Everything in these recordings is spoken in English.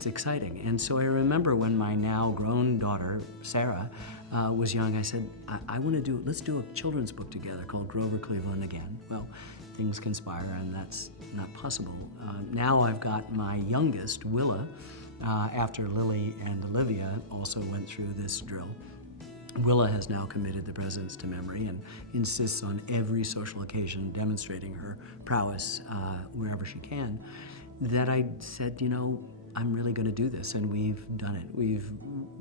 it's exciting. And so I remember when my now grown daughter, Sarah, was young, I said, let's do a children's book together called Grover Cleveland Again. Well, things conspire and that's not possible. Now I've got my youngest, Willa, after Lily and Olivia also went through this drill. Willa has now committed the presidents to memory and insists on every social occasion demonstrating her prowess wherever she can. That I said, I'm really going to do this, and we've done it. We've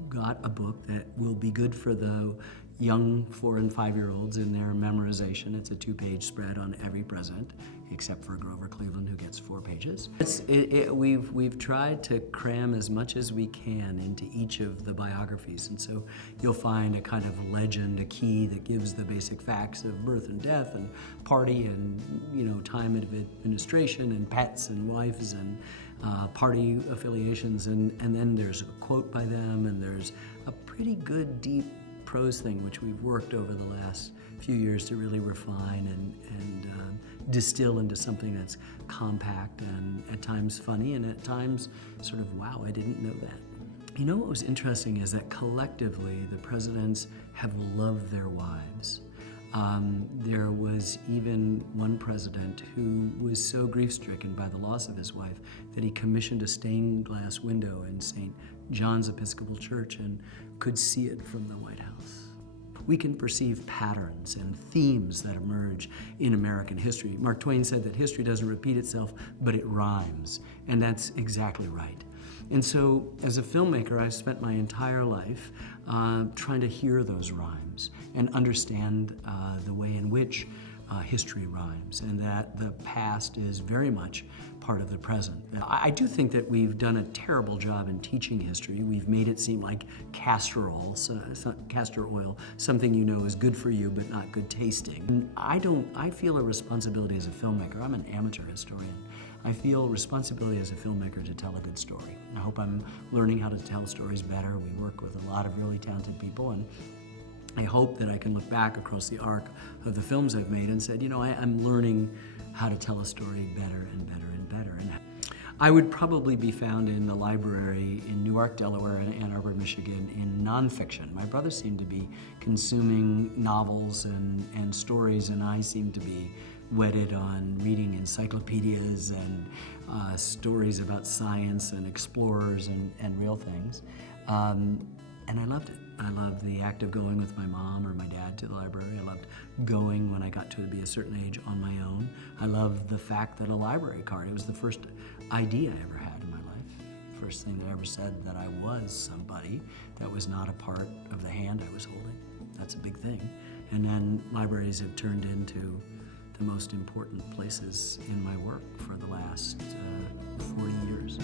got a book that will be good for the young 4- and 5-year-olds in their memorization. It's a 2-page spread on every president, except for Grover Cleveland, who gets 4 pages. We've tried to cram as much as we can into each of the biographies, and so you'll find a kind of legend, a key that gives the basic facts of birth and death and party and time of administration and pets and wives and party affiliations, and then there's a quote by them, and there's a pretty good deep prose thing which we've worked over the last few years to really refine and distill into something that's compact and at times funny and at times sort of, wow, I didn't know that. What was interesting is that collectively the presidents have loved their wives. There was even one president who was so grief-stricken by the loss of his wife that he commissioned a stained glass window in St. John's Episcopal Church and could see it from the White House. We can perceive patterns and themes that emerge in American history. Mark Twain said that history doesn't repeat itself, but it rhymes, and that's exactly right. And so, as a filmmaker, I've spent my entire life trying to hear those rhymes and understand the way in which history rhymes, and that the past is very much part of the present. I do think that we've done a terrible job in teaching history. We've made it seem like castor oil, something is good for you but not good tasting. And I feel a responsibility as a filmmaker. I'm an amateur historian. I feel responsibility as a filmmaker to tell a good story. I hope I'm learning how to tell stories better. We work with a lot of really talented people, and I hope that I can look back across the arc of the films I've made and said, I'm learning how to tell a story better and better and better. And I would probably be found in the library in Newark, Delaware, and Ann Arbor, Michigan in nonfiction. My brother seemed to be consuming novels and stories, and I seemed to be wedded on reading encyclopedias and stories about science and explorers and real things. And I loved it. I loved the act of going with my mom or my dad to the library. I loved going when I got to be a certain age on my own. I loved the fact that a library card, it was the first idea I ever had in my life. First thing that ever said that I was somebody that was not a part of the hand I was holding. That's a big thing. And then libraries have turned into the most important places in my work for the last 40 years.